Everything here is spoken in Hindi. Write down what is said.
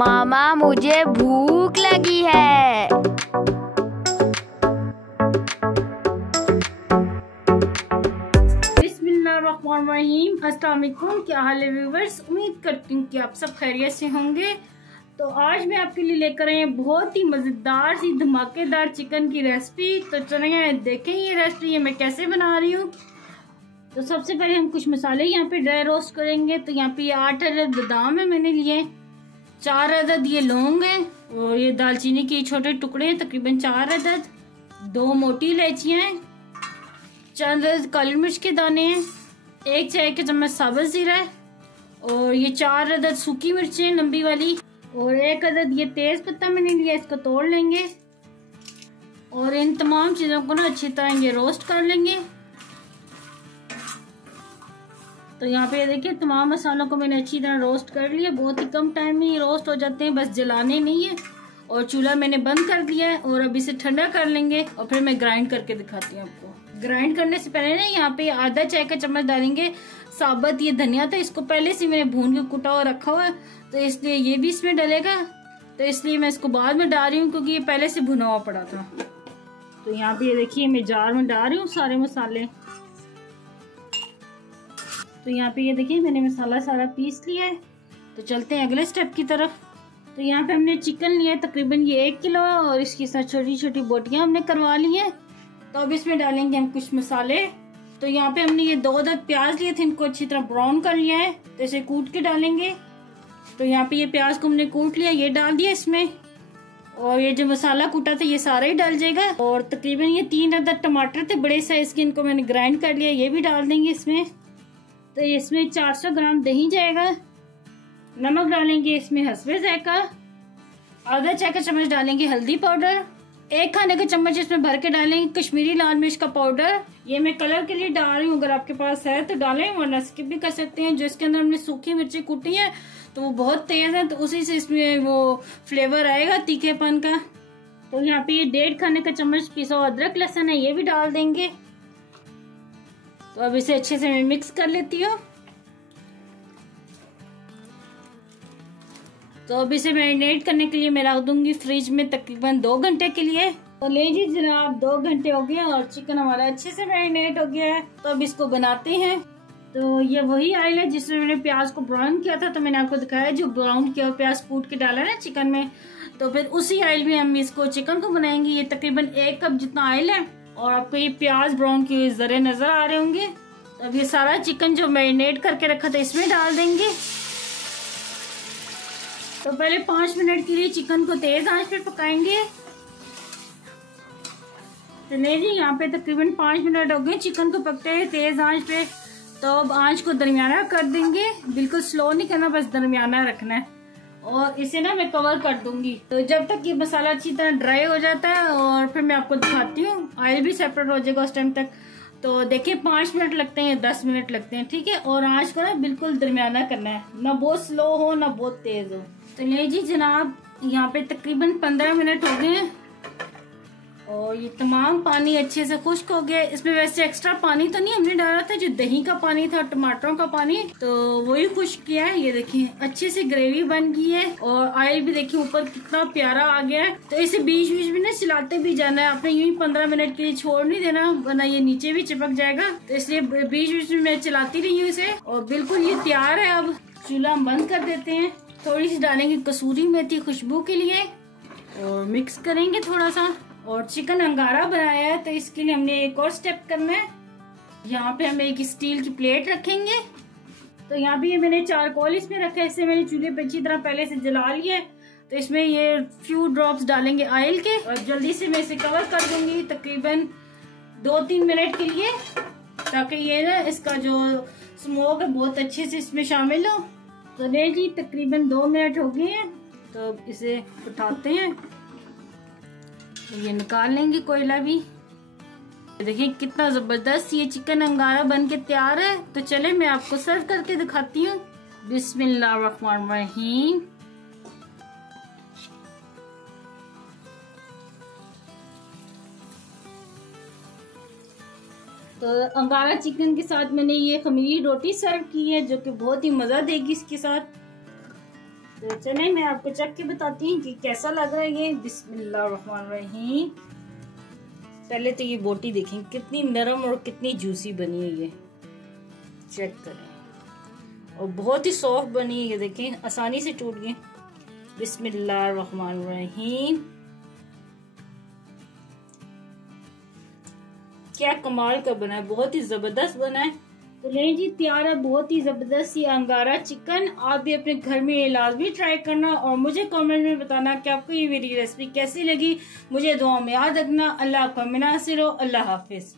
मामा मुझे भूख लगी है। बिस्मिल्लाहिर्रहमानिर्रहीम। अस्सलाम वालेकुम। क्या हाल है व्यूवर्स? उम्मीद करती हूँ कि आप सब खैरियत से होंगे। तो आज मैं आपके लिए लेकर आई हूँ बहुत ही मज़ेदार सी धमाकेदार चिकन की रेसिपी। तो चलिए देखें ये रेसिपी मैं कैसे बना रही हूँ। तो सबसे पहले हम कुछ मसाले यहाँ पे ड्राई रोस्ट करेंगे। तो यहाँ पे 8 अदद बादाम है मैंने लिए, 4 अदद ये लौंग है और ये दालचीनी के छोटे टुकड़े हैं तकरीबन 4 अदद, 2 मोटी इलायचियाँ हैं, 4 अदद काली मिर्च के दाने हैं, 1 चाय का चम्मच साबुत जीरा है और ये 4 अदद सूखी मिर्चें लंबी वाली और 1 अदद ये तेज पत्ता मैंने लिया, इसको तोड़ लेंगे और इन तमाम चीज़ों को ना अच्छी तरह ये रोस्ट कर लेंगे। तो यहाँ पे देखिए तमाम मसालों को मैंने अच्छी तरह रोस्ट कर लिया। बहुत ही कम टाइम में ये रोस्ट हो जाते हैं, बस जलाने नहीं है। और चूल्हा मैंने बंद कर दिया है और अब इसे ठंडा कर लेंगे और फिर मैं ग्राइंड करके दिखाती हूँ आपको। ग्राइंड करने से पहले ना यहाँ पे आधा चाय का चम्मच डालेंगे साबुत ये धनिया था, इसको पहले से मैंने भून के कुटा और रखा हुआ है तो इसलिए ये भी इसमें डलेगा। तो इसलिए मैं इसको बाद में डाल रही हूँ क्योंकि ये पहले से भुना हुआ पड़ा था। तो यहाँ पे ये देखिए मैं जार में डाल रही हूँ सारे मसाले। तो यहाँ पे ये देखिए मैंने मसाला सारा पीस लिया है। तो चलते हैं अगले स्टेप की तरफ। तो यहाँ पे हमने चिकन लिया है तकरीबन ये 1 किलो और इसकी साथ छोटी छोटी बोटियां हमने करवा ली हैं। तो अब इसमें डालेंगे हम कुछ मसाले। तो यहाँ पे हमने ये 2 अदद प्याज लिए थे, इनको अच्छी तरह ब्राउन कर लिया है तो इसे कूट के डालेंगे। तो यहाँ पे ये प्याज को हमने कूट लिया, ये डाल दिया इसमें और ये जो मसाला कूटा था ये सारा ही डाल जाएगा। और तकरीबन ये 3 अदद टमाटर थे बड़े साइज के, इनको मैंने ग्राइंड कर लिया, ये भी डाल देंगे इसमें। तो इसमें 400 ग्राम दही जाएगा। नमक डालेंगे इसमें हस्बे ज़ायका, आधा चाय का चम्मच डालेंगे हल्दी पाउडर, 1 खाने का चम्मच इसमें भर के डालेंगे कश्मीरी लाल मिर्च का पाउडर। ये मैं कलर के लिए डाल रही हूँ, अगर आपके पास है तो डालें वरना स्किप भी कर सकते हैं। जो इसके अंदर हमने सूखी मिर्ची कूटी है तो वो बहुत तेज है तो उसी से इसमें वो फ्लेवर आएगा तीखेपन का। तो यहाँ पे ये 1.5 खाने का चम्मच पिसा हुआ अदरक लहसुन है, ये भी डाल देंगे। तो अब इसे अच्छे से मैं मिक्स कर लेती हूँ। तो अब इसे मैरिनेट करने के लिए मैं रख दूंगी फ्रिज में तकरीबन 2 घंटे के लिए। तो लीजिए जनाब 2 घंटे हो गए और चिकन हमारा अच्छे से मैरिनेट हो गया है। तो अब इसको बनाते हैं। तो ये वही ऑयल है जिसमें मैंने प्याज को ब्राउन किया था। तो मैंने आपको दिखाया जो ब्राउन किया प्याज कूट के डाला ना चिकन में, तो फिर उसी ऑयल में हम इसको चिकन को बनाएंगे। ये तकरीबन 1 कप जितना ऑयल है और आपको ये प्याज ब्राउन किए जरे नजर आ रहे होंगे। तो अब ये सारा चिकन जो मैरिनेट करके रखा था इसमें डाल देंगे। तो पहले 5 मिनट के लिए चिकन को तेज आंच पे पकाएंगे। तो नहीं जी यहाँ पे तकरीबन 5 मिनट हो गए चिकन को पकते हुए तेज आंच पे। तो अब आंच को दरमियाना कर देंगे, बिल्कुल स्लो नहीं करना, बस दरमियाना रखना है। और इसे ना मैं कवर कर दूंगी तो जब तक ये मसाला अच्छी तरह ड्राई हो जाता है और फिर मैं आपको दिखाती हूँ। ऑयल भी सेपरेट हो जाएगा उस टाइम तक। तो देखिए 5 मिनट लगते हैं, 10 मिनट लगते हैं, ठीक है। और आंच को ना बिल्कुल दरमियाना करना है, ना बहुत स्लो हो ना बहुत तेज हो। तो ले जी जनाब यहाँ पे तकरीबन 15 मिनट हो गए हैं और ये तमाम पानी अच्छे से खुश्क हो गया। इसमें वैसे एक्स्ट्रा पानी तो नहीं हमने डाला था, जो दही का पानी था टमाटरों का पानी तो वही खुश्क किया है। ये देखिए अच्छे से ग्रेवी बन गई है और ऑयल भी देखिए ऊपर कितना प्यारा आ गया है। तो इसे बीच बीच में ना चलाते भी जाना है, आपने यूं ही 15 मिनट के लिए छोड़ नहीं देना वरना ये नीचे भी चिपक जाएगा। तो इसलिए बीच बीच में मैं चलाती रही हूँ इसे और बिल्कुल ये तैयार है। अब चूल्हा बंद कर देते हैं। थोड़ी सी डालेंगे कसूरी मेथी खुशबू के लिए और मिक्स करेंगे थोड़ा सा। और चिकन अंगारा बनाया है तो इसके लिए हमने एक और स्टेप करना है। यहाँ पे हम एक स्टील की प्लेट रखेंगे। तो यहाँ पे मैंने चारकोल इसमें रखा है, इसे मैंने चूल्हे पे अच्छी तरह पहले से जला लिया है। तो इसमें ये फ्यू ड्रॉप्स डालेंगे ऑयल के और जल्दी से मैं इसे कवर कर दूंगी तकरीबन 2-3 मिनट के लिए, ताकि ये ना इसका जो स्मोक है बहुत अच्छे से इसमें शामिल हो। तो ले जी तकरीबन 2 मिनट हो गए हैं। तो इसे उठाते हैं, तो ये निकाल लेंगे कोयला भी। देखिए कितना जबरदस्त ये चिकन अंगारा बन के तैयार है। तो चले मैं आपको सर्व करके दिखाती हूँ। बिस्मिल्लाहिर्रहमानिर्रहीम। तो अंगारा चिकन के साथ मैंने ये खमीरी रोटी सर्व की है जो कि बहुत ही मजा देगी इसके साथ। तो चले मैं आपको चख के बताती हूँ कि कैसा लग रहा है ये। बिस्मिल्लाहिर्रहमानिर्रहीम। पहले तो ये बोटी देखें कितनी नरम और कितनी जूसी बनी है, ये चेक करें। और बहुत ही सॉफ्ट बनी है, ये देखें आसानी से टूट गई। बिस्मिल्लाहिर्रहमानिर्रहीम। क्या कमाल का बना है, बहुत ही जबरदस्त बना है। तो लें जी, तैयार है बहुत ही जबरदस्त ये अंगारा चिकन। आप भी अपने घर में लाजमी ट्राई करना और मुझे कमेंट में बताना कि आपको ये मेरी रेसिपी कैसी लगी। मुझे दुआ में याद रखना। अल्लाह आपका मुनासिर हो। अल्लाह हाफिज।